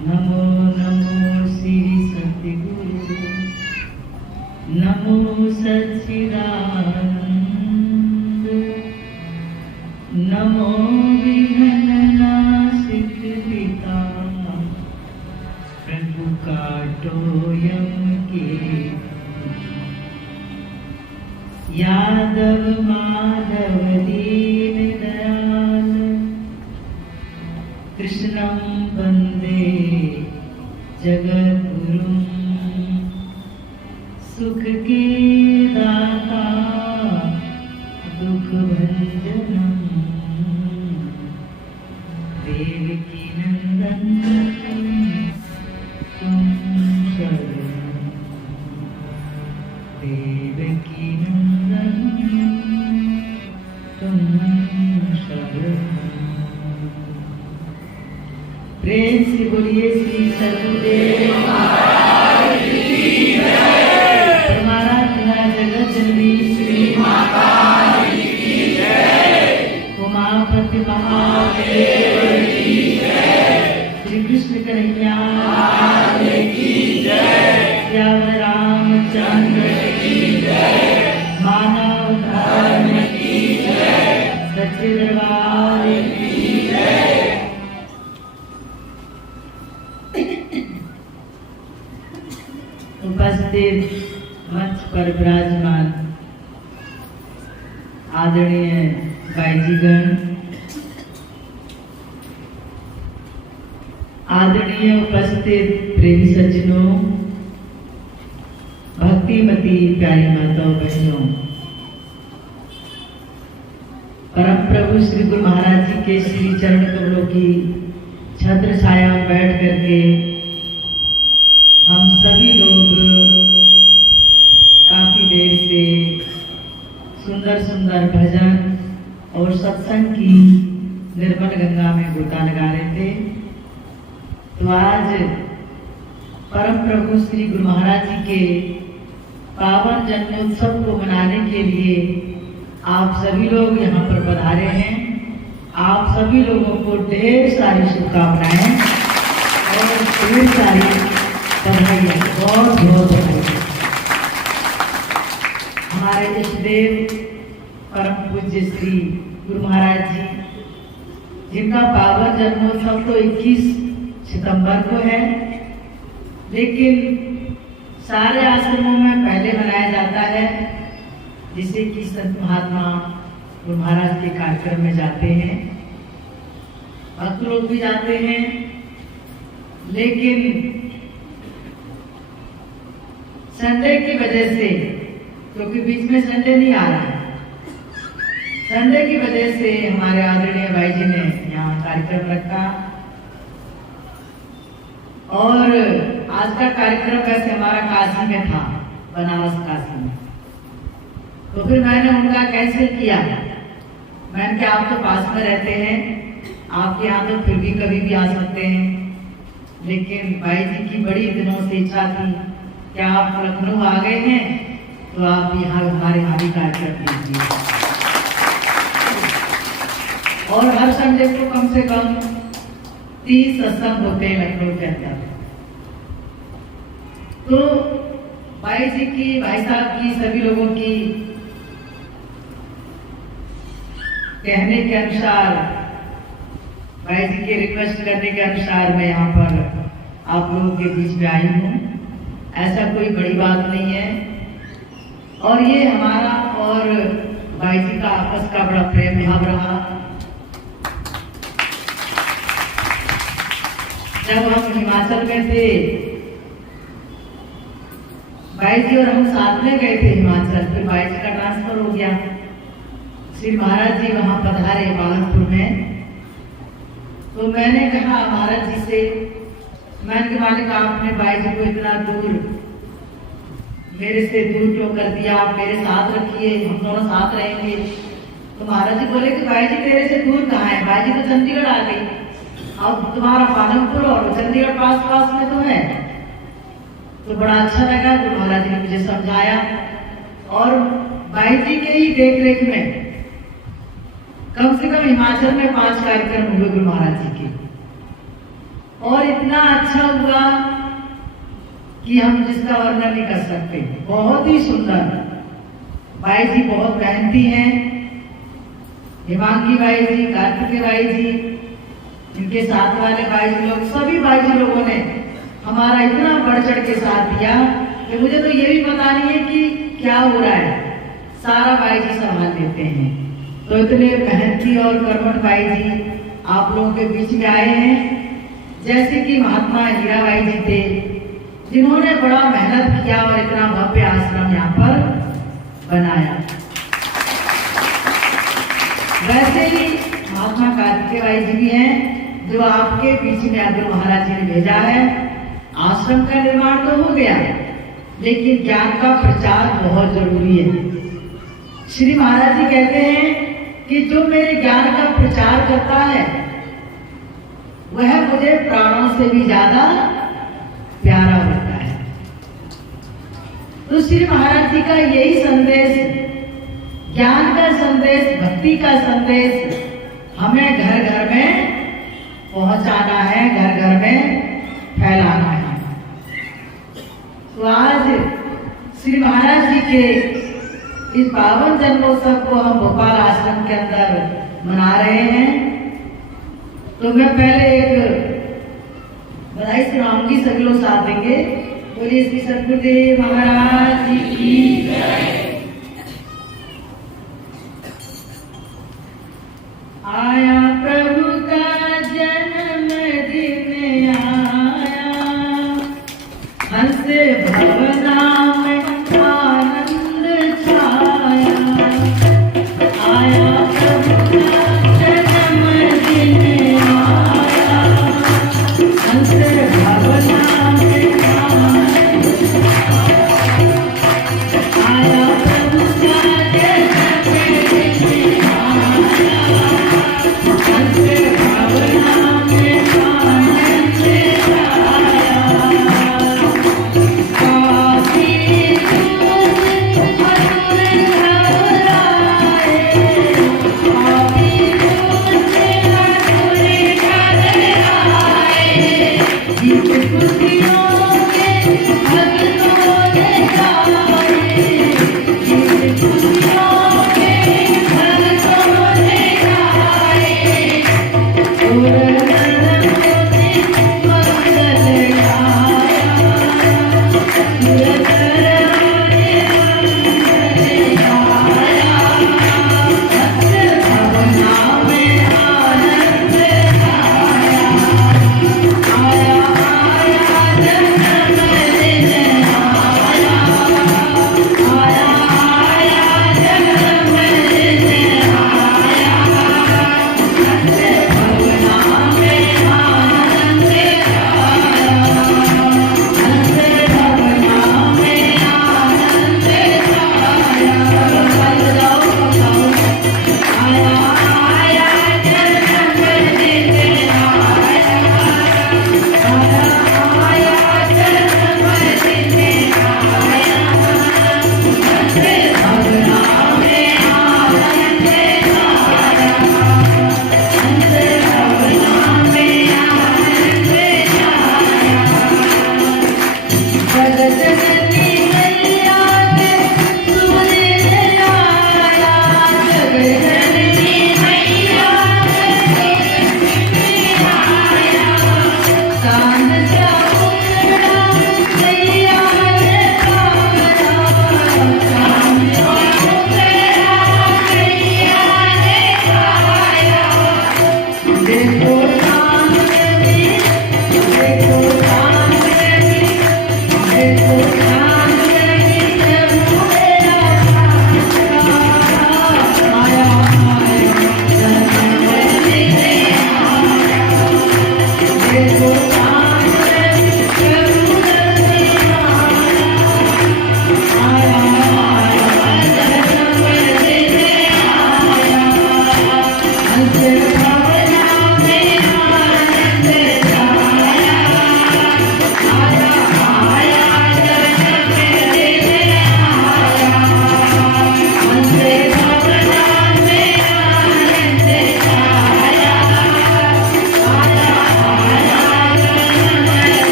नमो नमो श्री सद्गुरु, नमो सच्चिदानंद, नमो विघ्ननाशिक पिता, प्रभु काटो यम के यादव माधव दीन दयाल, कृष्णं वंदे जगद्गुरुं, सुख के दाता दुख भंजनम, देवकी नंदन तुम शरणं, देवकी नंदन तुम शरणं। प्रेम से बोलिए श्री सद्गुरुदेव महाराज की जय। हमारा जगत जननी श्री माता की जय। उमापति महादेव की जय। श्री कृष्ण कन्हैया की जय। श्याम रामचंद्र की जय। मानव धर्म की जय। सच्चे दरबार की जय। उपस्थित मंच पर विराजमान आदरणीय भाईजीगण, आदरणीय उपस्थित प्रेमी सज्जनों, भक्तिमती प्यारी माताओं बहनों, परम प्रभु श्री गुरु महाराज जी के श्री चरण कमलों की छत्र छाया में बैठ करके हम सभी लोग काफी देर से सुंदर सुंदर भजन और सत्संग की निर्मल गंगा में गोता लगा रहे थे। तो आज परम प्रभु श्री गुरु महाराज जी के पावन जन्मोत्सव को मनाने के लिए आप सभी लोग यहाँ पर पधारे हैं। आप सभी लोगों को ढेर सारी शुभकामनाएं और ढेर सारी बधाइयाँ, बहुत बहुत बधाइयाँ। हमारे इष्टदेव परम पूज्य श्री गुरु महाराज जी, जिनका पावन जन्मोत्सव तो 21 सितंबर को है, लेकिन सारे आश्रमों में पहले मनाया जाता है, जिसे कि संत महात्मा गुरु महाराज के कार्यक्रम में जाते हैं, भक्त लोग भी जाते हैं। लेकिन संडे की वजह से, क्योंकि बीच में संडे नहीं आ रहा है, संडे की वजह से हमारे आदरणीय भाई जी ने यहाँ कार्यक्रम रखा। और आज का कार्यक्रम वैसे हमारा काशी में था, बनारस काशी में। तो फिर मैंने उनका कैंसिल किया। मैंने कहा आप तो पास में रहते हैं, आपके यहाँ तो फिर भी कभी भी आ सकते हैं, लेकिन भाई जी की बड़ी दिनों से इच्छा थी कि आप लखनऊ आ गए हैं तो आप यहाँ हमारे यहाँ भी कार्यक्रम कीजिए। और हर संडे को कम से कम 30 सत्संग होते हैं लखनऊ के अंदर। तो भाई जी की, भाई साहब की, सभी लोगों की कहने के अनुसार, भाई जी के रिक्वेस्ट करने के अनुसार मैं यहाँ पर आप लोगों के बीच में आई हूँ। ऐसा कोई बड़ी बात नहीं है। और ये हमारा और भाई जी का आपस का बड़ा प्रेम भाव रहा। जब हम हिमाचल में थे, भाई जी और हम साथ में गए थे हिमाचल, फिर भाई जी का ट्रांसफर हो गया। श्री महाराज जी वहां पधारे पालनपुर में। तो मैंने कहा महाराज जी से, मैंने कहा मालिक आपने भाई जी को इतना दूर मेरे से दूर क्यों कर दिया, आप मेरे साथ रखिए, हम दोनों साथ रहेंगे। तो महाराज जी बोले कि भाई जी तेरे से दूर कहाँ है, भाई जी तो चंडीगढ़ आ गई, अब तुम्हारा पालनपुर और चंडीगढ़ पास पास में तो है। तो बड़ा अच्छा लगा तो महाराज जी ने मुझे समझाया, और भाई जी के ही देख रेख में कम से कम हिमाचल में 5 कार्यक्रम हुए गुरु महाराज जी के, और इतना अच्छा हुआ कि हम जिसका वर्णन नहीं कर सकते। बहुत ही सुंदर। भाई जी बहुत मेहनती हैं, हिमांगी भाई जी, कार्तिकेय भाई जी, इनके साथ वाले भाई जी लोग, सभी भाई जी लोगों ने हमारा इतना बढ़ चढ़ के साथ दिया कि मुझे तो ये भी पता नहीं है कि क्या हो रहा है, सारा भाई जी संभाल लेते हैं। तो इतने मेहनती और कर्मठ भाई जी आप लोगों के बीच में आए हैं, जैसे कि महात्मा हीरा भाई जी थे, जिन्होंने बड़ा मेहनत किया और इतना भव्य आश्रम यहाँ पर बनाया। वैसे ही महात्मा कार्तिकेय भाई जी भी हैं, जो आपके बीच में गुरु महाराज जी ने भेजा है। आश्रम का निर्माण तो हो गया, लेकिन ज्ञान का प्रचार बहुत जरूरी है। श्री महाराज जी कहते हैं कि जो मेरे ज्ञान का प्रचार करता है वह मुझे प्राणों से भी ज्यादा प्यारा होता है। तो श्री महाराज जी का यही संदेश, ज्ञान का संदेश, भक्ति का संदेश हमें घर घर में पहुंचाना है, घर घर में फैलाना है। तो आज श्री महाराज जी के इस पावन जन्मोत्सव को हम भोपाल आश्रम के अंदर मना रहे हैं। तो मैं पहले एक बधाई सुनाऊंगी, सभी लोग साथ देंगे। बोलिए श्री सद्गुरुदेव महाराज जी की जय। आया प्रभु का जन्मदिन आया, हंस भवना में आनंद छाया। आया प्रभु का जन्मदिन आया, हंस भवना में आया।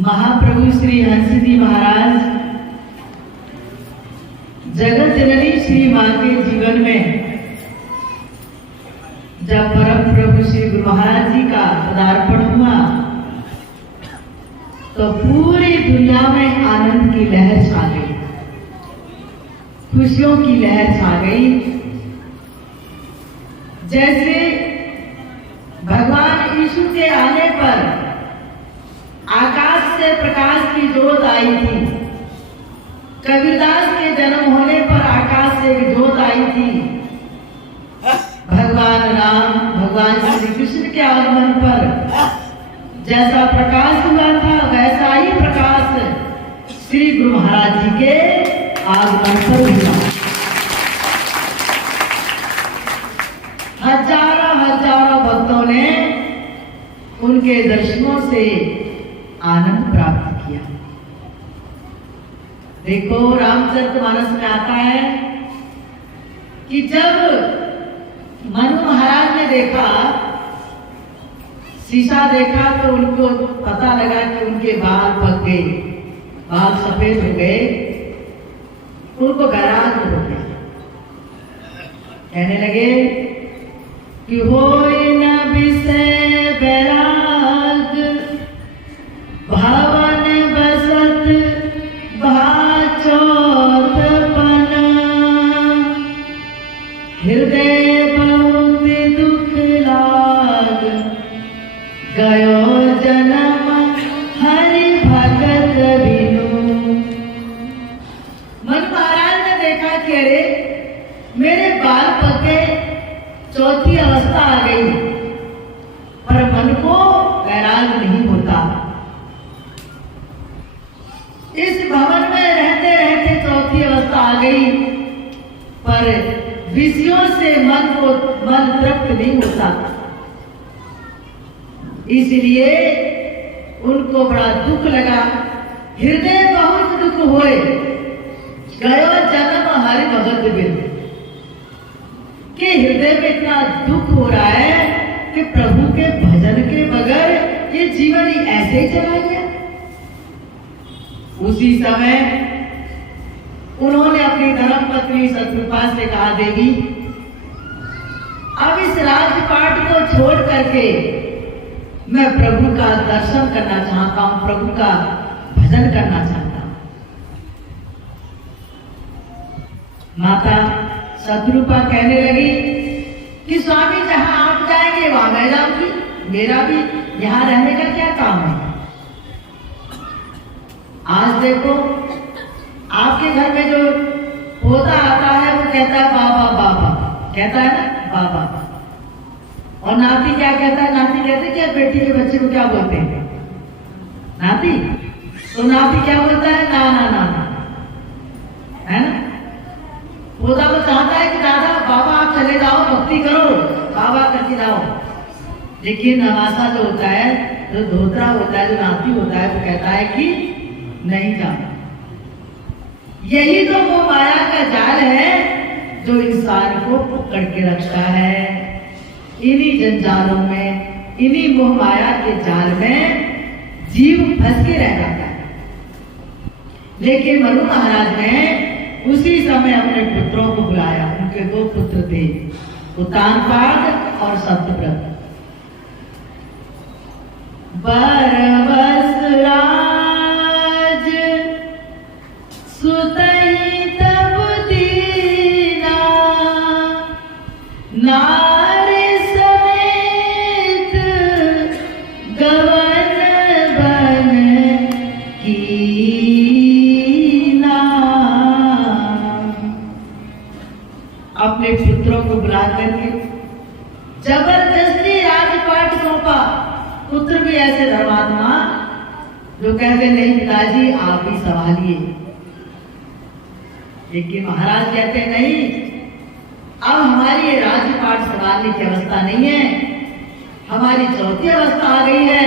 महाप्रभु श्री हंस जी महाराज जगत जननी श्री मां के जीवन में जब परम प्रभु श्री गुरु महाराज जी का पदार्पण हुआ तो पूरी दुनिया में आनंद की लहर छा गई, खुशियों की लहर छा गई। जैसे भगवान यीशु के आने पर आकाश से प्रकाश की जोत आई थी, कबीरदास के जन्म होने पर आकाश से एक जोत आई थी, भगवान राम भगवान श्री कृष्ण के आगमन पर जैसा प्रकाश हुआ था वैसा ही प्रकाश श्री गुरु महाराज जी के आगमन पर हुआ। हजारों हजारों भक्तों ने उनके दर्शनों से आनंद प्राप्त किया। देखो रामचरितमानस में आता है कि जब मनु महाराज ने देखा, शीशा देखा तो उनको पता लगा कि उनके बाल पक गए, बाल सफेद हो गए, उनको वैराग हो गया। कहने लगे कि होए न विषय वैराग भवन बसत भाचौत पना, हृदय बहुत दुख लाग गयो जन्म हरि भगत बिनु। मन महाराज ने देखा कि अरे मेरे बाल पके, चौथी अवस्था आ गई, पर मन को वैराग नहीं होता। इस भवन में रहते रहते चौथी अवस्था आ गई, पर विषयों से मन तृप्त नहीं होता। इसलिए उनको बड़ा दुख लगा, हृदय बहुत दुख होए, गयो जन्म हरि भगत बिनु। कि हृदय में इतना दुख हो रहा है कि प्रभु के भजन के बगैर ये जीवन ही ऐसे ही चला गया। उसी समय उन्होंने अपनी धर्मपत्नी शत्रुपा से कहा, देवी अब इस राजपाट को छोड़ करके मैं प्रभु का दर्शन करना चाहता हूं, प्रभु का भजन करना चाहता हूं। माता शत्रुपा कहने लगी कि स्वामी जहां आप जाएंगे वहां मैं जाऊंगी, मेरा भी यहां रहने का क्या काम है। आज देखो आपके घर में जो पोता आता है वो कहता है बाबा बाबा, कहता है ना बाबा, और नाती क्या कहता है, नाती कहते हैं क्या, बेटी के बच्चे को क्या बोलते हैं, नाती। तो नाती क्या बोलता है, ना ना ना ना, है ना। पोता तो चाहता है कि दादा बाबा आप चले जाओ, भक्ति करो, बाबा करके जाओ। लेकिन नवासा जो होता है, जो धोत्रा होता है, जो नाती होता है, वो कहता है कि नहीं जाना। यही तो वो माया का जाल है जो इंसान को पकड़ के रखता है। इन्हीं जंजालों में, इन्हीं मोह माया के जाल में जीव फंस के रह जाता है। लेकिन मनु महाराज ने उसी समय अपने पुत्रों को बुलाया। उनके दो पुत्र थे, उत्तानपाद और सत्यव्रत। बरबस राज सुतई तब दीना, नारी समेत गवन बन कीना। अपने पुत्रों को बुला करके जबरदस्ती राजपाट सौंपा। पुत्र भी ऐसे धर्मात्मा जो कहते नहीं पिताजी आप ही संभालिए, लेकिन महाराज कहते नहीं, अब हमारी ये राजपाट संभालने की अवस्था नहीं है, हमारी चौथी अवस्था आ गई है,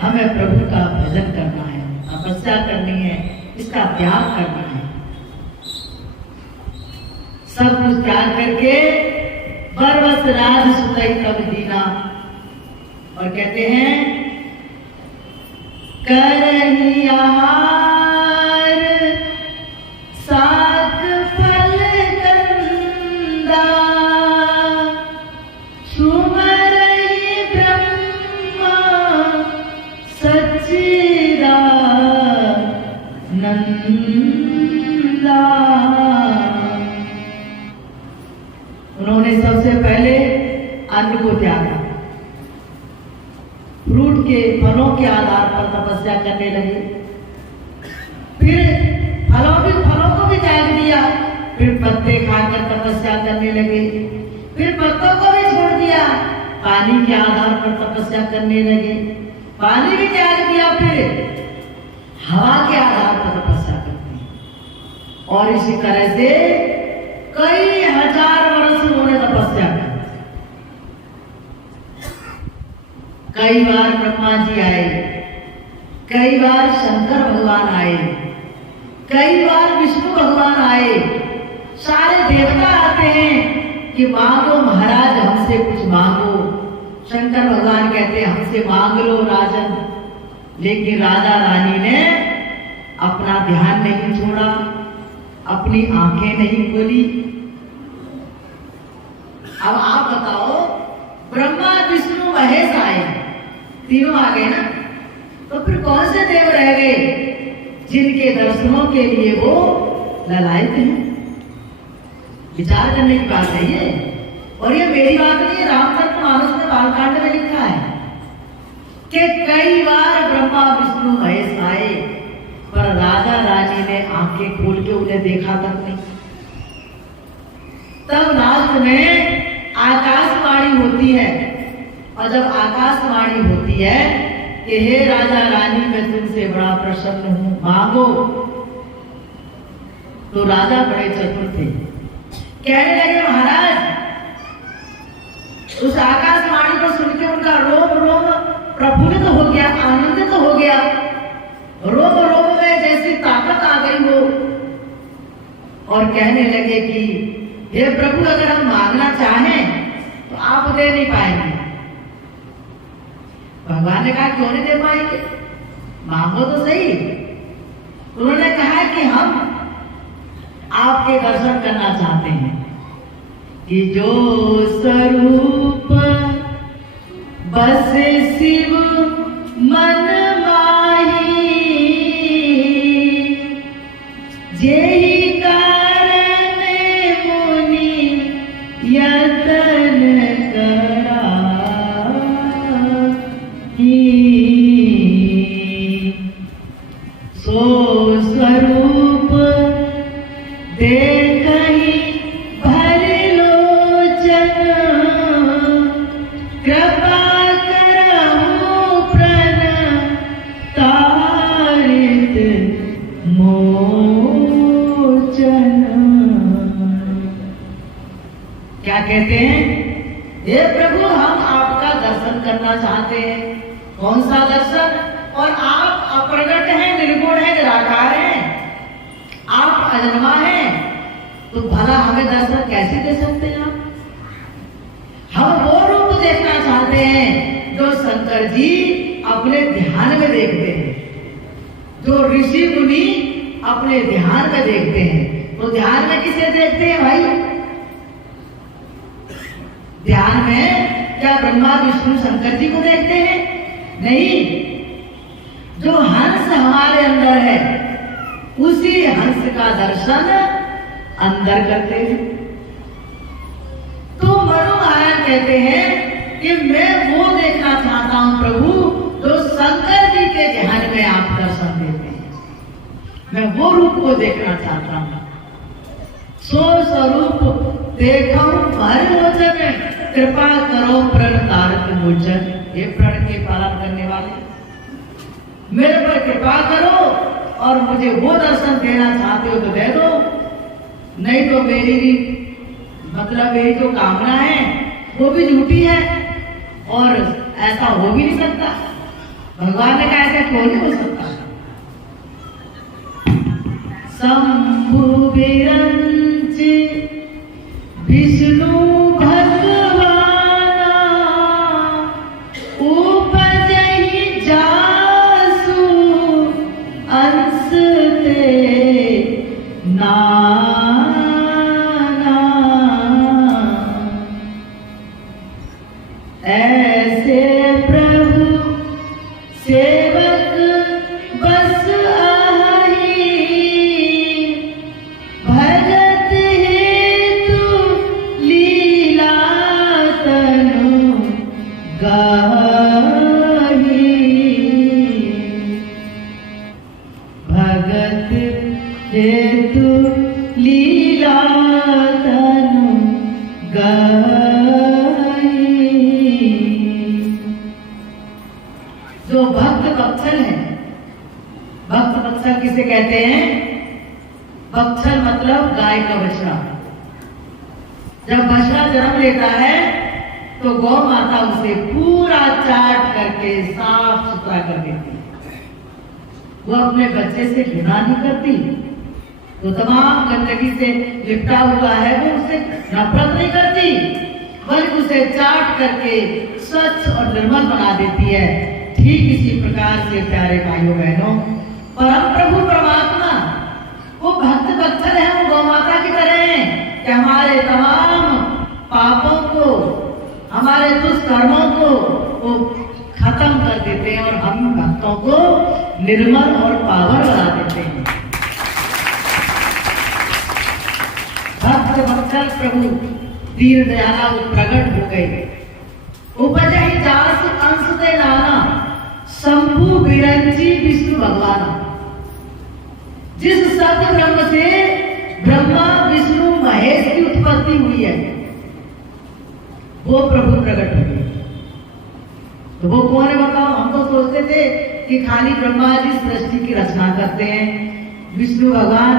हमें प्रभु का भजन करना है, तपस्या करनी है, इसका त्याग करना है। सब कुछ त्याग करके बरबस राज सुतई तब दीना, और कहते हैं करही आहार साग फल कंदा सुमरहि ब्रह्मा सच्चिदानंदा। उन्होंने सबसे पहले अन्न को त्यागा, फ्रूट के फलों के आधार पर तपस्या करने लगे, फिर फलों को भी त्याग दिया, फिर पत्ते खाकर तपस्या करने लगे, फिर पत्तों को भी छोड़ दिया, पानी के आधार पर तपस्या करने लगे, पानी भी त्याग दिया, फिर हवा के आधार पर तपस्या करते हैं। और इसी तरह से कई हजार वर्ष उन्होंने तपस्या की। कई बार ब्रह्मा जी आए, कई बार शंकर भगवान आए, कई बार विष्णु भगवान आए, सारे देवता आते हैं कि मांगो महाराज, हमसे कुछ मांगो। शंकर भगवान कहते हैं हमसे मांग लो राजन। लेकिन राजा रानी ने अपना ध्यान नहीं छोड़ा, अपनी आंखें नहीं खोली। अब आप बताओ, ब्रह्मा विष्णु महेश आए, तीनों आ गए ना, तो फिर कौन से देव रह गए जिनके दर्शनों के लिए वो ललायत हैं? विचार करने की बात है ये। और ये मेरी बात नहीं है, रामचरितमानस में बालकांड में लिखा है कि कई बार ब्रह्मा विष्णु महेश आए, पर राजा रानी ने आंखें खोल के उन्हें देखा तक नहीं। तब लास्ट में आकाशवाणी होती है, और जब आकाशवाणी होती है कि हे राजा रानी, मैं तुमसे बड़ा प्रसन्न हूं, मांगो। तो राजा बड़े चतुर थे, कहने लगे महाराज, उस आकाशवाणी को सुन के उनका रोम रोम प्रफुल्लित हो गया, आनंदित हो गया, रोम रोम में जैसी ताकत आ गई हो, और कहने लगे कि हे प्रभु, अगर हम मांगना चाहें तो आप दे नहीं पाएंगे। भगवान ने कहा क्यों नहीं दे पाएंगे, मांगो तो सही। उन्होंने कहा कि हम आपके दर्शन करना चाहते हैं कि जो स्वरूप बस शिव मन माही, जेहि कारण मुनि यतन कराही, सो स्वरूप देखहि भर लोचन, कृपा करहु प्रणतारित मोचन। क्या कहते हैं? हे प्रभु, हम आपका दर्शन करना चाहते हैं। कौन सा दर्शन? और आप अप्रगट हैं, निर्गुण हैं, निराकार हैं, आप अजन्मा हैं, तो भला हमें दर्शन कैसे दे सकते हैं आप? हम वो रूप देखना चाहते हैं जो शंकर जी अपने ध्यान में देखते हैं, जो ऋषि मुनि अपने ध्यान में देखते हैं। तो ध्यान में किसे देखते हैं भाई? ध्यान में क्या ब्रह्मा विष्णु शंकर जी को देखते हैं? नहीं, जो हंस हमारे अंदर है उसी हंस का दर्शन अंदर करते हैं। तो मनु महाराज कहते हैं कि मैं वो देखना चाहता हूं प्रभु जो शंकर जी के ध्यान में आप दर्शन देते हैं, मैं वो रूप को देखना चाहता हूं। सो स्वरूप देखो भर लोचन, कृपा करो प्रण तारक मोचन। ये प्रण के पालन करने वाले, मेरे पर कृपा करो और मुझे वो दर्शन देना चाहते हो तो दे दो, नहीं तो मेरी भी मतलब मेरी जो कामना है वो भी झूठी है और ऐसा हो भी नहीं सकता। भगवान ने कहा ऐसा क्यों नहीं हो सकता? शंभु विरंच विष्णु भगवाना, उपजहि जासु भगत हेतु लीला तनु गाई। जो भक्त वत्सल है, भक्त वत्सल किसे कहते हैं? वत्सल मतलब गाय का बछड़ा। जब बछड़ा जन्म लेता है तो गौ माता उसे पूरा चाट करके साफ सुथरा कर देती है। वो अपने बच्चे से घृणा नहीं करती, तो तमाम गंदगी से लिपटा हुआ है वो उससे नफरत नहीं करती, बल्कि उसे चाट करके स्वच्छ और निर्मल बना देती है। ठीक इसी प्रकार से प्यारे भाइयों बहनों, परम प्रभु परमात्मा वो भक्त वत्सल है, वो गौ माता की तरह है कि हमारे तमाम पापों को, हमारे दुष्कर्मों को वो खत्म कर देते हैं और हम भक्तों को निर्मल और पावन बना देते हैं। भक्त वत्सल प्रभु दीन दयाला वो प्रकट हो गए। उपजहि जासु अंश दे नाना शंभु बिरंची विष्णु भगवान। जिस सत्य ब्रह्म से ब्रह्मा विष्णु महेश की उत्पत्ति हुई है वो प्रभु प्रकट हुए। तो वो कौन है बताओ? हम तो सोचते थे कि खाली ब्रह्मा जी सृष्टि की रचना करते हैं, विष्णु भगवान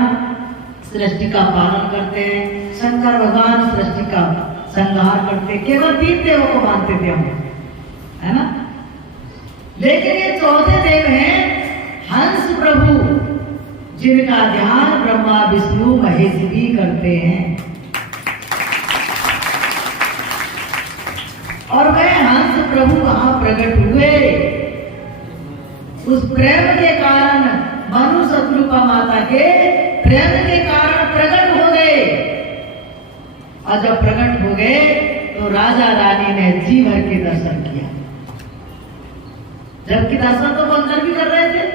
सृष्टि का पालन करते हैं, शंकर भगवान सृष्टि का संहार करते हैं। केवल 3 देवों को मानते थे हम, है ना? लेकिन ये चौथे देव हैं हंस प्रभु, जिनका ध्यान ब्रह्मा विष्णु महेश भी करते हैं। और वह हंस प्रभु वहां प्रकट हुए। उस प्रेम के कारण मनु शत्रुपा माता के प्रेम के कारण प्रकट हो गए। और जब प्रकट हो गए तो राजा रानी ने जी भर के दर्शन किया, जबकि दर्शन तो वो अंदर भी कर रहे थे।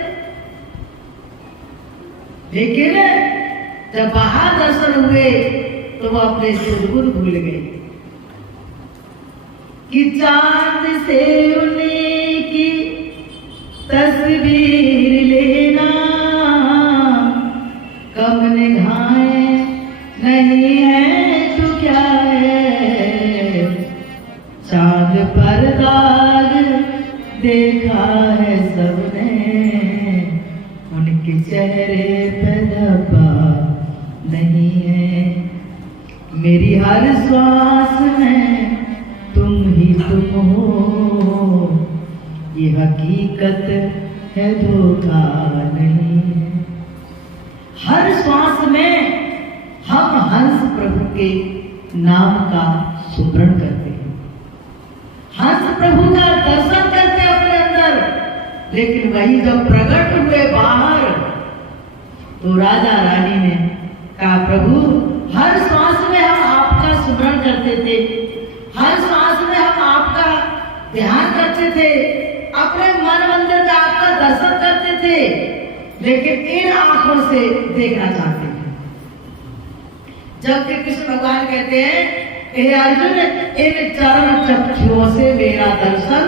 लेकिन जब बाहर दर्शन हुए तो वो अपने सुध-बुध भूल गए कि चांद से उनकी तस्वीर लेना कम निगाहें नहीं है तो क्या है। चांद पर दाग देखा है सबने, उनके चेहरे पे धब्बा नहीं है। मेरी हर श्वास में तुम ही तुम हो, ये हकीकत है धोखा नहीं है। हर श्वास में हम हंस प्रभु के नाम का सुमरण करते हैं, हंस प्रभु का दर्शन करते हैं अपने अंदर। लेकिन वही जब प्रकट हुए बाहर तो राजा रानी ने कहा, प्रभु हर श्वास में हम आपका सुमरण करते थे, हर श्वास में हम आपका ध्यान करते थे, अपने मन मंदिर में आपका दर्शन करते थे, लेकिन इन आंखों से देखना चाहते थे। जबकि कृष्ण भगवान कहते हैं, हे अर्जुन, इन चरण चक्षुओं से मेरा दर्शन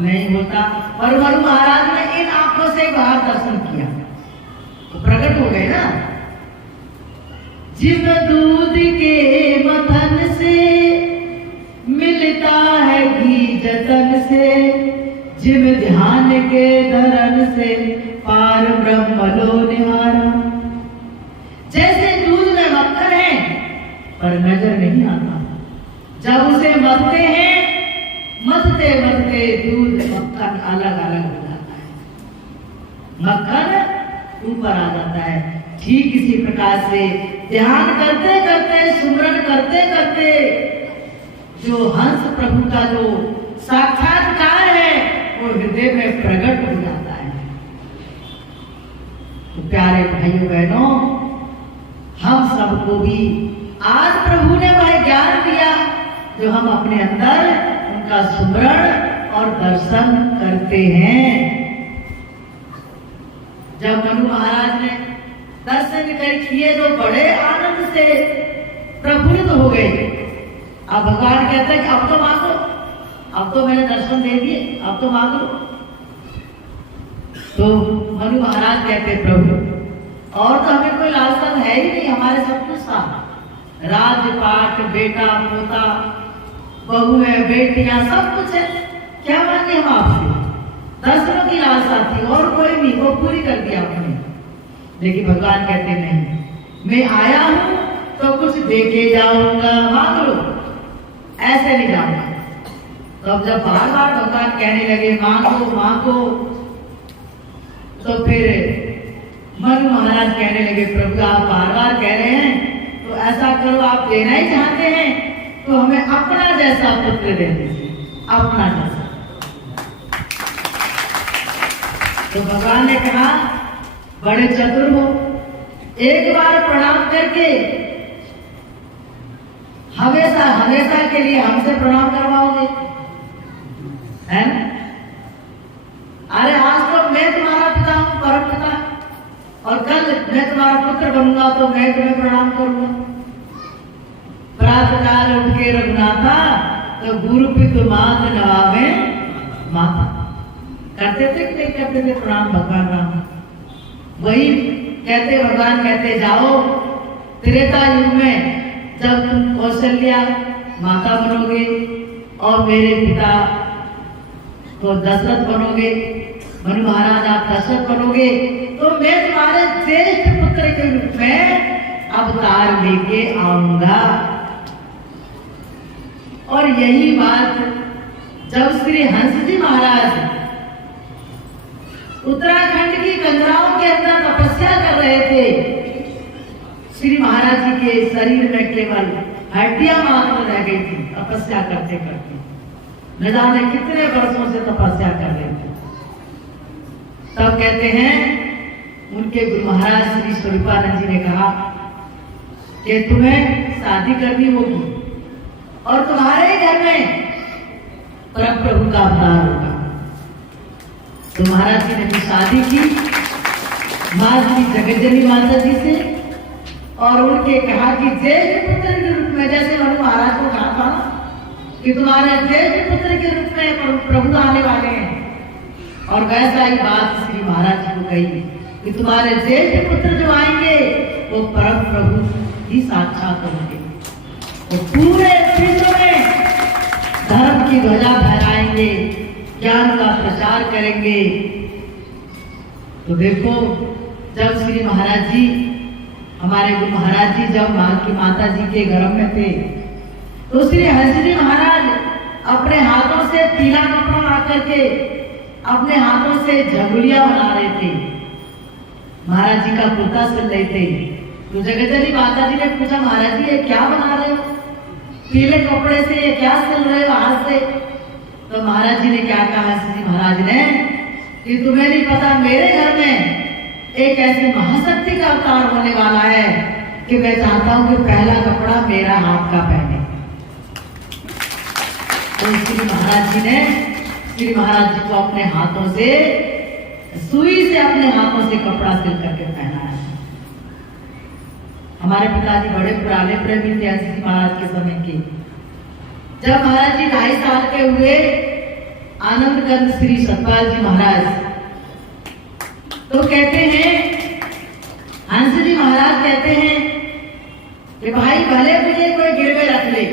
नहीं होता। और मनु महाराज ने इन आंखों से बाहर दर्शन किया तो प्रकट हो गए ना। जिम दूध के मथन से मिलता है घी जतन से, जिम ध्यान के धरन से पार ब्रह्म लो निहारा। जैसे दूध में मक्खन है पर नजर नहीं आता, जब उसे मथते हैं मथते मथते दूध मक्खन अलग अलग हो जाता है, मक्खन ऊपर आ जाता है। ठीक इसी प्रकार से ध्यान करते करते, सुमरण करते करते जो हंस प्रभु का जो साक्षात्कार है वो हृदय में प्रकट हो जाता है। तो प्यारे भाइयों बहनों, हम सबको भी आज प्रभु ने वह ज्ञान दिया जो हम अपने अंदर उनका सुमरण और दर्शन करते हैं। जब मनु महाराज ने दर्शन कर किए तो बड़े आनंद से प्रफुल्लित हो गए। अब भगवान कहते हैं कि अब तो मांगो, अब तो मैंने दर्शन दे दिए, अब तो मांग लो। तो मनु महाराज कहते प्रभु और तो हमें कोई लालसा है ही नहीं, हमारे सब कुछ था, राजपाट, बेटा पोता, बहू है, बेटियां, सब कुछ है, क्या मांगे हम आपसे? दर्शनों की लालसा थी और कोई नहीं, वो पूरी कर दिया आपने। लेकिन भगवान कहते नहीं, मैं आया हूं तो कुछ दे के जाऊंगा, मांग लो, ऐसे नहीं जाऊंगा। तो अब जब बार बार भगवान कहने लगे मांगो मांगो, तो फिर मनु महाराज कहने लगे प्रभु आप बार बार कह रहे हैं तो ऐसा करो, आप देना ही चाहते हैं तो हमें अपना जैसा पुत्र दे दीजिए, अपना जैसा। तो भगवान ने कहा बड़े चतुर हो, एक बार प्रणाम करके हमेशा हमेशा के लिए हमसे प्रणाम करवाओगे, है ना? अरे आज तो मैं तुम्हारा पिता हूं, परम पिता, और कल मैं तुम्हारा पुत्र बनूंगा तो मैं तुम्हें प्रणाम करूंगा। प्रातः काल उठ के रघुनाथा तो गुरु पितु मात नवावे माता, करते थे कि नहीं करते थे प्रणाम भगवान राम? वही कहते भगवान कहते जाओ त्रेता युग में जब तुम कौशल्या माता बनोगे और मेरे पिता तो दशरथ बनोगे, मनु महाराज आप दशरथ बनोगे, तो मैं तुम्हारे ज्येष्ठ पुत्र के रूप में अवतार लेके आऊंगा। और यही बात जब श्री हंस जी महाराज उत्तराखंड की गंगाओं के अंदर तपस्या कर रहे थे, श्री महाराज जी के शरीर में केवल हड्डियां मात्र रह गई थी तपस्या करते करते, न जाने कितने वर्षों से तपस्या कर रहे थे। तब कहते हैं उनके गुरु महाराज श्री स्वरूपानंद जी ने कहा कि तुम्हें शादी करनी होगी और तुम्हारे घर में परम प्रभु का अवतार होगा। तो महाराज जी ने भी शादी की माँ जी जगतजननी माता जी से, और उनके कहा कि ज्येष्ठ पुत्र के रूप में, जैसे मनु महाराज को कहा था कि तुम्हारे ज्येष्ठ पुत्र के रूप में प्रभु आने वाले हैं, और वैसा ही बात श्री महाराज जी को कही कि तुम्हारे ज्येष्ठ पुत्र जो आएंगे वो परम प्रभु ही साक्षात होंगे, वो पूरे विश्व में धर्म की ध्वजा फहराएंगे, ज्ञान का प्रचार करेंगे। तो देखो जब श्री महाराज जी, हमारे गुरु महाराज जी जब माँ की माता जी के गर्भ में थे, तो श्री हंस जी महाराज अपने हाथों से पीला कपड़ा ला करके अपने हाथों से झगुलिया बना रहे थे, महाराज जी का कुर्ता सिल रहे थे। तो जगतजननी माता जी ने पूछा महाराज जी ये क्या बना रहे हो, पीले कपड़े से ये क्या सिल रहे हो हाथ से? तो महाराज जी ने क्या कहा श्री महाराज ने कि तुम्हें नहीं पता मेरे घर में एक ऐसी महाशक्ति का अवतार होने वाला है कि मैं चाहता हूं कि पहला कपड़ा मेरा हाथ का पहने। तो श्री महाराज जी ने श्री महाराज जी को अपने हाथों से सुई से अपने हाथों से कपड़ा सिल करके पहनाया। हमारे पिताजी बड़े पुराने प्रेमी थे श्री महाराज के समय के। जब महाराज जी 2.5 साल के हुए, आनंद कंद श्री सतपाल जी महाराज तो कहते हैं, हंस जी महाराज कहते हैं कि भाई भले मुझे कोई गिरवे रख ले,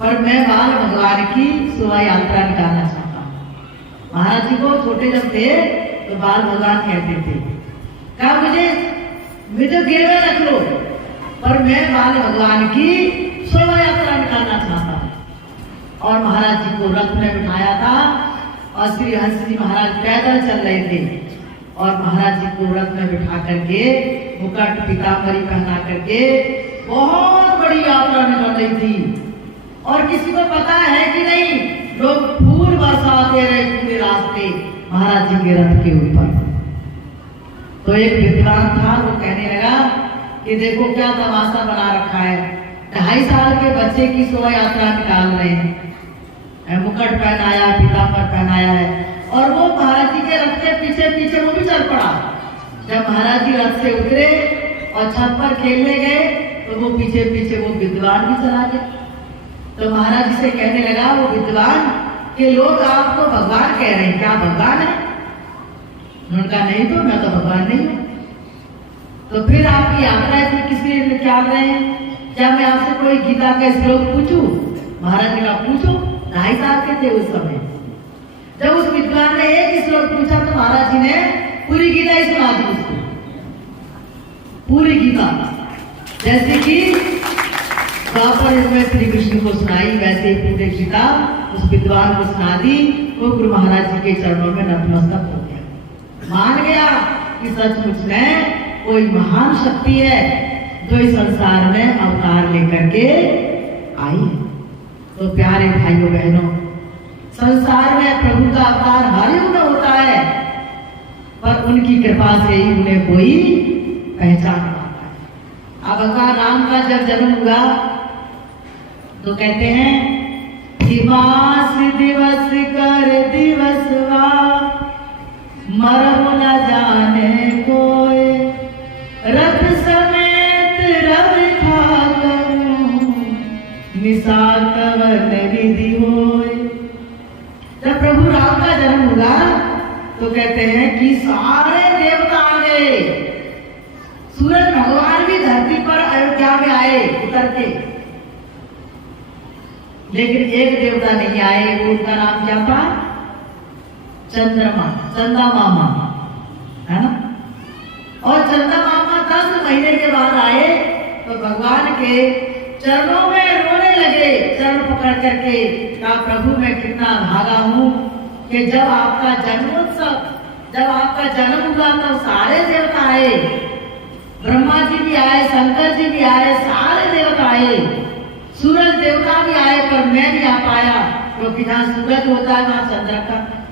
पर मैं बाल भगवान की शोभा यात्रा निकालना चाहता हूँ। महाराज जी को छोटे जब थे तो बाल भगवान कहते थे, कहा मुझे गिरवे रख लो, पर मैं बाल भगवान की शोभा यात्रा निकालना चाहता हूँ। और महाराज जी को रथ में बिठाया था और श्री हंस जी महाराज पैदल चल रहे थे, और महाराज जी को रथ में बिठा करके मुकुट पीतांबरी पहना करके बहुत बड़ी यात्रा निकल रही थी। और किसी को पता है कि नहीं, लोग फूल बरसाते रहे पूरे रास्ते महाराज जी के रथ के ऊपर। तो एक विद्वान था, वो कहने लगा कि देखो क्या तमाशा बना रखा है, 2.5 साल के बच्चे की शोभा यात्रा निकाल रहे हैं, मुकुट पहनाया, पीतांबर पहनाया है, और वो महाराज जी के रथ के पीछे पीछे वो भी चल पड़ा। जब महाराज जी रथ से उतरे और छत पर खेलने गए तो वो पीछे पीछे वो विद्वान भी चला गया। तो महाराज जी से कहने लगा वो विद्वान कि लोग आपको भगवान कह रहे हैं, क्या भगवान है? उन्होंने कहा नहीं, तो मैं तो भगवान नहीं हूं। तो फिर आपकी यात्रा है, फिर किस लिए क्या रहे हैं? क्या मैं आपसे कोई गीता का श्लोक पूछूं? महाराज ने कहा पूछो। 2.5 साल के थे उस समय। जब उस विद्वान ने एक श्लोक पूछा तो महाराज जी ने पूरी गीता ही सुना दी उसको, पूरी गीता। जैसे कि द्वापर में श्री कृष्ण को सुनाई, वैसे ही पूरी गीता उस विद्वान को सुना दी। वो गुरु महाराज जी के चरणों में नतमस्तक हो गया, मान गया कि सचमुच में कोई महान शक्ति है जो इस संसार में अवतार लेकर के आई है। तो प्यारे भाइयों बहनों, संसार में प्रभु का अवतार हर युग में होता है, पर उनकी कृपा से ही उन्हें कोई पहचान पाता है। अब भगवान राम का जब जन्म हुआ तो कहते हैं कि मास दिवस कर दिवसवा मरहु न जाने कोई, रथ समेत रवि ठाकुर निशा कवन विधि होय। जब प्रभु राम का जन्म हुआ तो कहते हैं कि सारे देवता आ गए। सूरज भगवान भी धरती पर अयोध्या में आए उतर के, लेकिन एक देवता नहीं आए। वो उनका नाम क्या था? चंद्रमा, चंदा मामा, है ना। और चंदा मामा 10 महीने के बाद आए तो भगवान के चरणों में रोने लगे, चरण पकड़ करके। कहा प्रभु मैं कितना भागा हूं कि जब आपका जन्मोत्सव, जब आपका जन्म हुआ तब सारे देवता आए, ब्रह्मा जी भी आए, शंकर जी भी आए, सारे देवता आए, सूरज देवता भी आए, पर मैं नहीं आ पाया क्योंकि जहाँ सूरज होता है वहां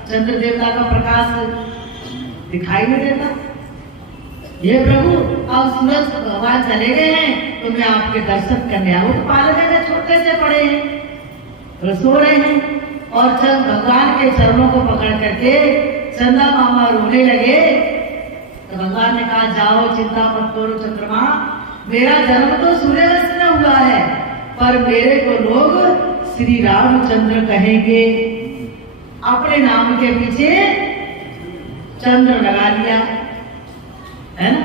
चंद्र देवता का प्रकाश दिखाई नहीं देता। ये प्रभु अब सूरज भगवान चले गए हैं तो मैं आपके दर्शन करने आऊं। तो पालने में छोटे से पड़े हैं, तो सो रहे हैं, और जब भगवान के चरणों को पकड़ करके चंदा मामा रोने लगे तो भगवान ने कहा जाओ चिंता मत करो चंद्रमा, मेरा जन्म तो सूर्यवंश में हुआ है, पर मेरे को लोग श्री रामचंद्र कहेंगे। अपने नाम के पीछे चंद्र लगा लिया, है ना।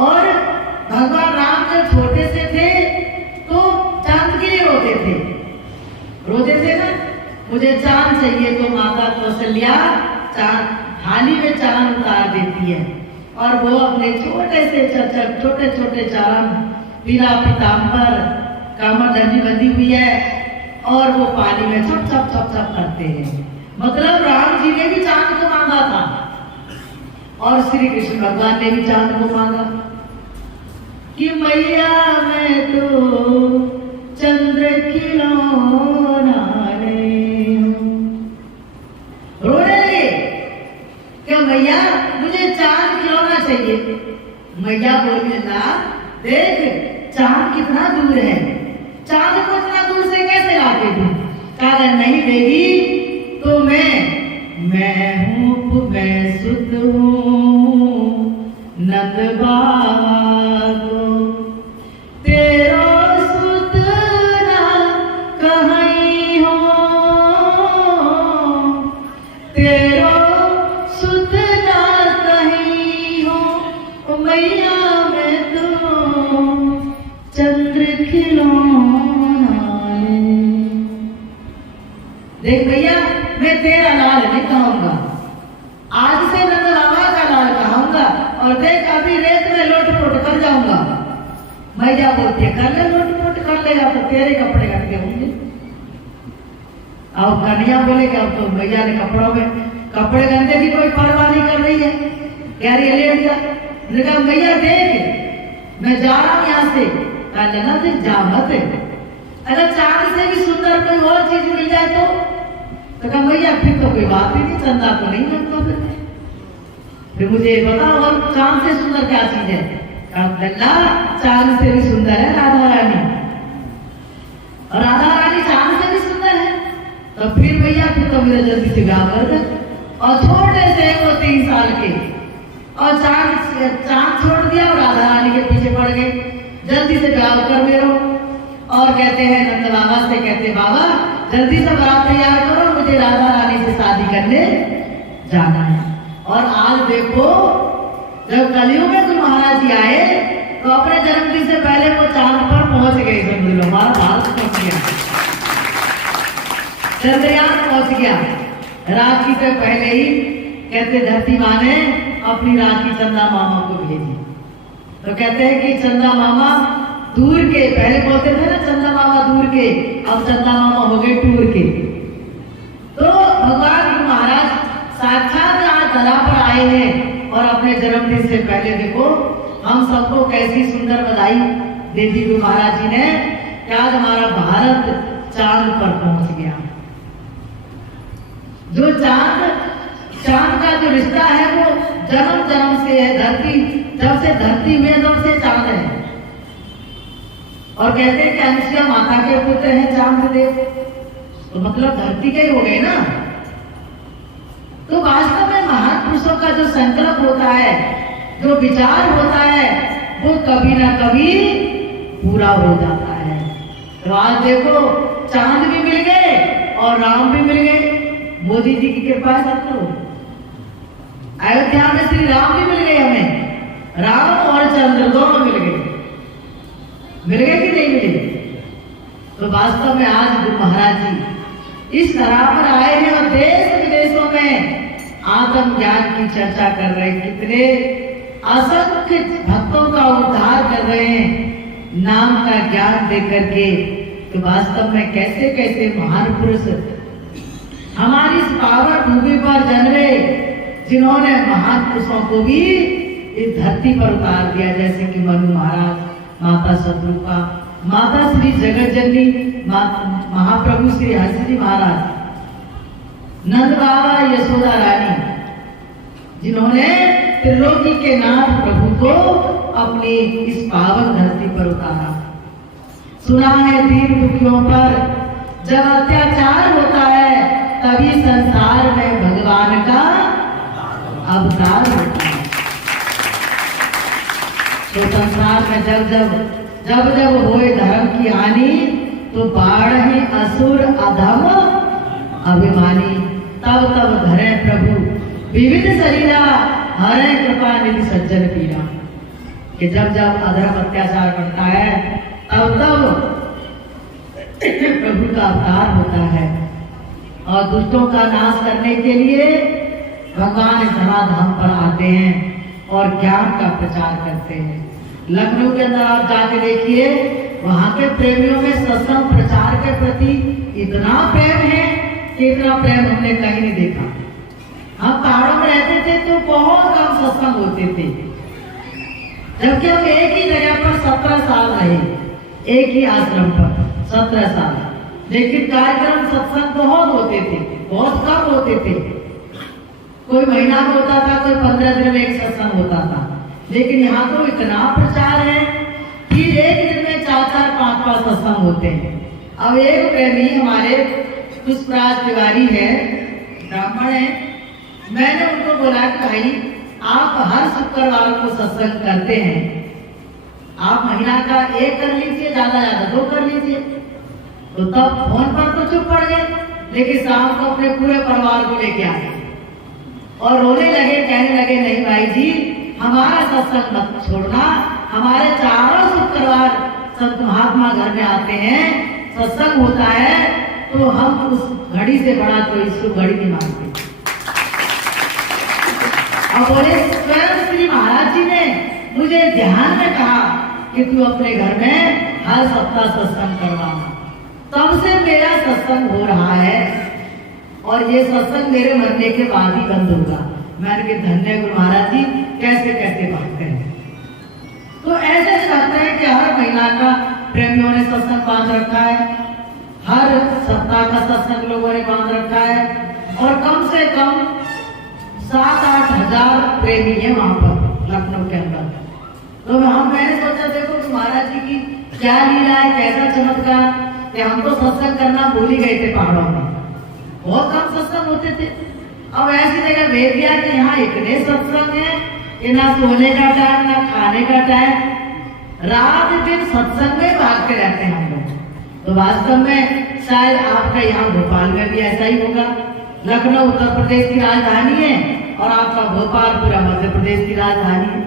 और भगवान राम जब छोटे से थे तो चांद के लिए रोते थे, रोते थे ना, मुझे चांद चाहिए। तो माता कौशल्या चांद थाली में चांद उतार देती है, और वो अपने छोटे से छोटे छोटे चांद, पीला पीताम्बर, कमरदंडी बंधी हुई है, और वो पानी में छप छप छप छप करते हैं। मतलब राम जी ने भी चांद को मांगा था, और श्री कृष्ण भगवान ने भी चांद को मांगा कि मैया मैं तो चंद्र खिलौना ले हूं। रोने लगे क्या मैया मुझे चांद खिलौना चाहिए। मैया बोली ना देख चांद कितना दूर है, चांद को इतना दूर से कैसे लाके दूं। कहा नहीं देगी तो मैं हूं, मैं सुत हूं नंद बाबा को, तेरो सुत ना कहीं हो, तेरो सुत ना कहीं हो। मैया मैं तो चंद्र खिलौना ले। देख भैया मैं तेरा लाल नहीं कहूंगा, आज से नंद बाबा का लाल कहूंगा, और देख अभी रेत में लोट-पोट कर जाऊंगा। मैया बोलती है कर ले, लोट-पोट कर लेगा तो तेरे कपड़े गंदे होंगे। अब कन्या बोलेगा अब तो मैया ने कपड़ों में कपड़े गंदे की कोई परवाह नहीं कर रही है, कह रही है लेट जा। कहा मैया देख मैं जा रहा हूं यहाँ से। कहा ना देख जा मत, अगर चांद से भी सुंदर कोई और चीज मिल जाए तो कहा मैया फिर तो कोई बात ही नहीं, चंदा को नहीं लगता फिर मुझे बताओ और चांद से सुंदर क्या चीज है। कहा चांद से भी सुंदर है राधा रानी, और राधा रानी चांद से भी सुंदर है। तो फिर भैया फिर तो मेरा जल्दी से ब्याह कर दे। और छोटे से वो 3 साल के, और चांद छोड़ दिया और राधा रानी के पीछे पड़ गए, जल्दी से ब्याह कर दे रहो। और कहते हैं नंद बाबा से, कहते बाबा जल्दी से बारात तैयार करो, मुझे राधा रानी से शादी करने जाना है। और आज देखो जब कलयुग में गुरु महाराज जी आए तो अपने जन्मदिन से पहले वो चांद पर पहुंच गए। समझ लो हमारा भारत पहुंच गया, चंद्रयान पहुंच गया। राखी से पहले ही कहते धरती माँ ने अपनी राखी चंदा मामा को भेजी। तो कहते हैं कि चंदा मामा दूर के, पहले बोलते थे ना चंदा मामा दूर के, अब चंदा मामा हो गए टूर के। तो भगवान गुरु महाराज साक्षात आज धरा पर आए हैं और अपने जन्मदिन से पहले देखो हम सबको कैसी सुंदर बधाई दे दी गुरु महाराज जी ने कि आज हमारा भारत चांद पर पहुंच गया। जो चांद का जो रिश्ता है वो जन्म जन्म से है, धरती जब से धरती में तब से चांद है। और कहते हैं कि अनुसुईया माता के पुत्र हैं चांद देव, तो मतलब धरती के ही हो गए ना। तो वास्तव में महान पुरुषों का जो संकल्प होता है, जो विचार होता है, वो कभी ना कभी पूरा हो जाता है। तो आज देखो चांद भी मिल गए और राम भी मिल गए। मोदी जी की कृपा है सब लोग। अयोध्या में श्री राम भी मिल गए, हमें राम और चंद्र दोनों मिल गए कि नहीं मिले। तो वास्तव में आज गुरु महाराज जी इस तरह पर आए हैं और देश विदेशों में आत्म ज्ञान की चर्चा कर रहे हैं। कितने असंख्य भक्तों का उद्धार कर रहे हैं नाम का ज्ञान दे करके। तो वास्तव में कैसे कैसे महान पुरुष हमारी इस पावन भूमि पर जन्मे, जिन्होंने महान पुरुषों को भी इस धरती पर उतार दिया, जैसे कि मनु महाराज, माता शत्रुपा, माता श्री जगत जननी महाप्रभु श्री हंस जी महाराज, नंद बाबा, यशोदा रानी, जिन्होंने त्रिलोकी के नाथ प्रभु को अपनी इस पावन धरती पर उतारा। सुना है दीन दुखियों पर जब अत्याचार होता है तभी संसार में भगवान का अवतार होता है। तो संसार में जब होए धर्म की हानि तो बाढ़ ही असुर अधम अभिमानी, तब धरे प्रभु विविध शरीरा, हरे कृपा निधि सज्जन पीरा। कि जब अधर्म अत्याचार करता है तब प्रभु का अवतार होता है और दुष्टों का नाश करने के लिए भगवान धराधाम पर आते हैं और ज्ञान का प्रचार करते हैं। लखनऊ के अंदर आप जाके देखिए, वहां के प्रेमियों में सत्संग प्रचार के प्रति इतना प्रेम है कि इतना प्रेम हमने कहीं नहीं देखा। हम पहाड़ों में रहते थे तो बहुत कम सत्संग होते थे, जबकि हम एक ही जगह पर 17 साल रहे, एक ही आश्रम पर 17 साल, लेकिन कार्यक्रम सत्संग बहुत होते थे, बहुत कम होते थे। कोई महीना में होता था, कोई 15 दिन में एक सत्संग होता था। लेकिन यहाँ तो इतना प्रचार है कि एक दिन में 4-4, 5-5 सत्संग होते हैं। अब एक प्रेमी हमारे पुष्पराज तिवारी है, ब्राह्मण है, मैंने उनको बोला कि भाई आप हर शुक्रवार को सत्संग करते हैं, आप महीना का 1 कर लीजिए, ज्यादा 2 कर लीजिए। तो तब फोन पर तो चुप पड़ गए, लेकिन शाम को अपने पूरे परिवार को लेके आए और रोने लगे, कहने लगे नहीं भाई जी हमारा सत्संग मत छोड़ना, हमारे चारों शुक्रवार संत महात्मा घर में आते हैं, सत्संग होता है, तो हम उस घड़ी से बड़ा तो इसको घड़ी नहीं मानते। और बोले स्वयं श्री महाराज जी ने मुझे ध्यान में कहा कि तू अपने घर में हर सप्ताह सत्संग करवाना। तब से मेरा सत्संग हो रहा है और ये सत्संग मेरे मरने के बाद ही बंद होगा। मैंने कहा धन्य गुरु महाराज जी, कैसे कैसे बात करें। तो ऐसे लगता है कि हर महीना का प्रेमियों ने सत्संग बांध रखा है, हर सप्ताह का सत्संग लोगों ने बांध रखा है और कम से कम 7-8 हजार प्रेमी है वहां पर लखनऊ के अंदर। तो मैंने सोचा देखो कि महाराज जी की क्या लीला है, कैसा चमत्कार कि हम तो सत्संग करना भूल ही गए थे पहाड़ों में, बहुत कम सत्संग होते थे। अब ऐसी जगह भेज दिया कि यहाँ इतने सत्संग है कि ना सोने का टाइम ना खाने का टाइम, रात दिन सत्संग में भागते रहते हैं हम लोग। तो वास्तव में शायद आपका यहाँ भोपाल में भी ऐसा ही होगा। लखनऊ उत्तर प्रदेश की राजधानी है और आपका भोपाल पूरा मध्य प्रदेश की राजधानी है।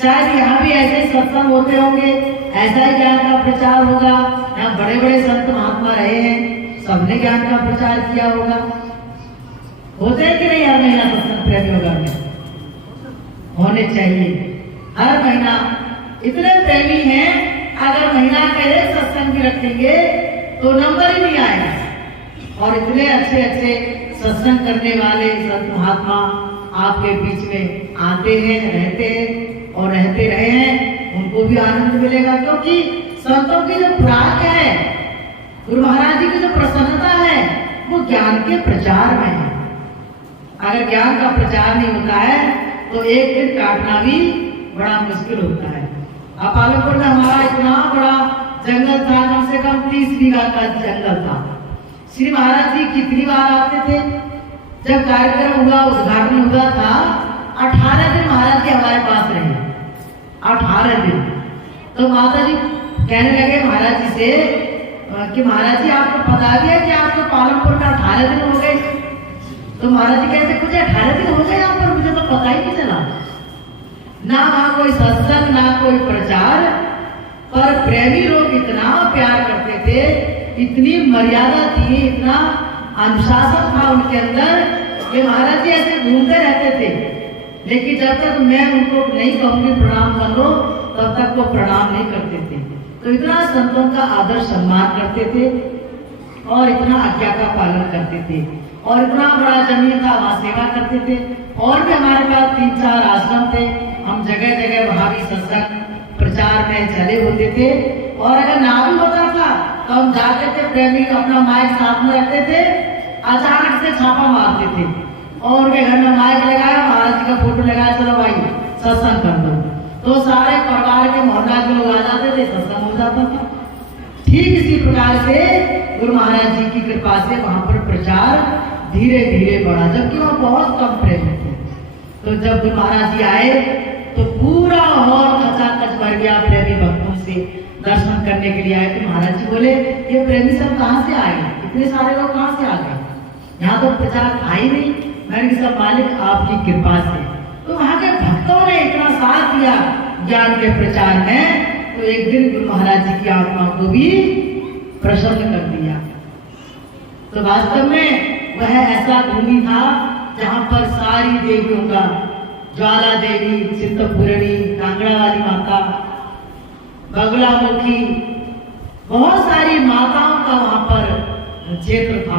शायद यहाँ भी ऐसे सत्संग होते होंगे, ऐसा ही ज्ञान का प्रचार होगा। यहाँ बड़े बड़े संत महात्मा रहे हैं, सबने ज्ञान का प्रचार किया होगा। होते हैं कि नहीं हर महीना सत्संग प्रेमियों में? होने चाहिए हर महीना। इतने प्रेमी हैं, अगर महीना का एक सत्संग भी रखेंगे तो नंबर ही नहीं आएगा। और इतने अच्छे अच्छे सत्संग करने वाले संत महात्मा आपके बीच में आते हैं, रहते हैं और रहते रहे हैं, उनको भी आनंद मिलेगा। क्योंकि संतों की जो प्राग है, गुरु महाराज जी की जो प्रसन्नता है, वो ज्ञान के प्रचार में है। अगर ज्ञान का प्रचार नहीं होता है तो एक दिन काटना भी बड़ा मुश्किल होता है। अब पालनपुर में हमारा इतना बड़ा जंगल था, कम से कम 30 बीघा का जंगल था। श्री महाराज जी कितनी बार आते थे? जब कार्यक्रम हुआ, उद्घाटन हुआ था, 18 दिन महाराज जी हमारे पास रहे। 18 दिन। तो माता जी कहने लगे महाराज जी से कि महाराज जी आपको पता भी है कि आपको पालनपुर में 18 दिन हो गए? तो महाराज जी कहते मुझे 18 दिन हो गए यहाँ पर, मुझे तो पता ही नहीं चला। ना वहां कोई सत्संग, ना कोई प्रचार, पर प्रेमी लोग इतना प्यार करते थे, इतनी मर्यादा थी, इतना अनुशासन था उनके अंदर कि महाराज जी ऐसे घूमते रहते थे। लेकिन जब तक मैं उनको नहीं कहूंगी प्रणाम कर लो, तब तक वो प्रणाम नहीं करते थे। तो इतना संतों का आदर सम्मान करते थे और इतना आज्ञा का पालन करते थे। और इतना बड़ा जमीन था, वहां सेवा करते थे। और भी हमारे पास 3-4 आश्रम थे, हम जगह जगह वहां भी सत्संग प्रचार में चले होते थे। और अगर ना भी होता था तो हम जाते थे, प्रेमी अपना माइक साथ में रखते थे, अचानक से छापा मारते थे और उनके घर में माइक लगाया, महाराज जी का फोटो लगाया, चलो भाई सत्संग कर दो। तो सारे परिवार के मोहल्ला के लोग आ जाते थे, सत्संग हो जाता था। ठीक इसी प्रकार से गुरु महाराज जी की कृपा से वहां पर प्रचार धीरे धीरे बढ़ा, जबकि वहां बहुत कम प्रेमी थे। तो जब गुरु महाराज जी आए तो पूरा हॉल खचाखच भर गया प्रेमी भक्तों से। दर्शन करने के लिए आए तो महाराज जी बोले ये प्रेमी सब कहाँ से आए, इतने सारे लोग कहाँ से आ गए? यहाँ तो प्रचार था ही नहीं। मैंने सब मालिक आपकी कृपा से। तो वहां के भक्तों ने इतना साथ दिया ज्ञान के प्रचार में, तो एक दिन गुरु महाराज जी की आत्मा को भी प्रसन्न कर दिया। तो वास्तव में वह ऐसा भूमि था जहां पर सारी देवियों का, ज्वाला देवी, चिंतपूर्णी, कांगड़ा वाली माता, बगुलामुखी, बहुत सारी माताओं का वहां पर क्षेत्र था।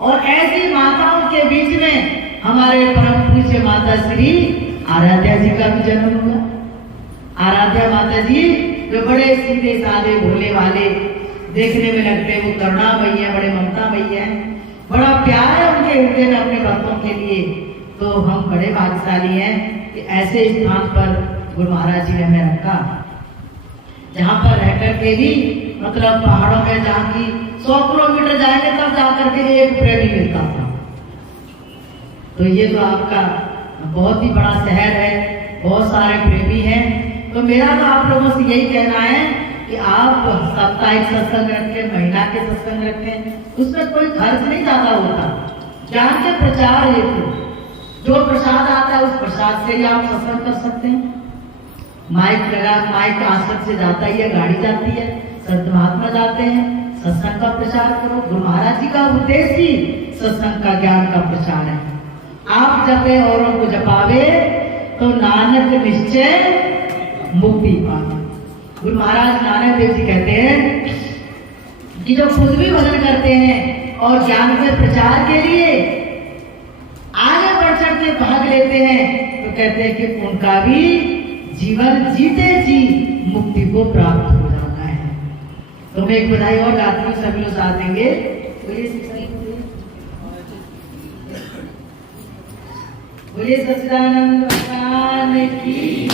और ऐसी माताओं के बीच में हमारे परम पूज्य माता श्री आराध्या जी का भी जन्म हुआ। आराध्या माता जी जो बड़े सीधे साधे भोले वाले देखने में लगते, वो करुणामयी है, बड़े ममतामयी है, बड़ा प्यार है उनके हृदय में अपने भक्तों के लिए। तो हम बड़े भाग्यशाली हैं कि ऐसे स्थान पर गुरु महाराज जी ने हमें रखा, जहाँ पर रह करके भी मतलब पहाड़ों में जहाँ की 100 किलोमीटर जाएंगे तब जाकर के एक प्रेमी मिलता था। तो ये तो आपका बहुत ही बड़ा शहर है, बहुत सारे प्रेमी हैं। तो मेरा तो आप लोगों से यही कहना है कि आप साप्ताहिक सत्संग रखें, महीना के सत्संग रखें, उसमें कोई खर्च नहीं ज्यादा होता। ज्ञान के प्रचार हेतु जो प्रसाद आता है उस प्रसाद से ही आप सत्संग कर सकते हैं। माइक लगा, माइक आश्रम से जाता ही है, गाड़ी जाती है, संत महात्मा जाते हैं, सत्संग का प्रचार करो। गुरु महाराज जी का उद्देश्य ही सत्संग का, ज्ञान का प्रचार है। आप जपे औरों को जपावे तो नानक निश्चय मुक्ति पावे। गुरु महाराज नानक देव जी कहते हैं कि जो खुद भी भजन करते हैं और ज्ञान के प्रचार के लिए आगे बढ़ चढ़ के भाग लेते हैं, तो कहते हैं कि उनका भी जीवन जीते जी मुक्ति को प्राप्त हो जाता है। तो मैं एक बधाई और गाती हूँ, सभी लोग साथ देंगे। बोलिए सच्चिदानंद भगवान की।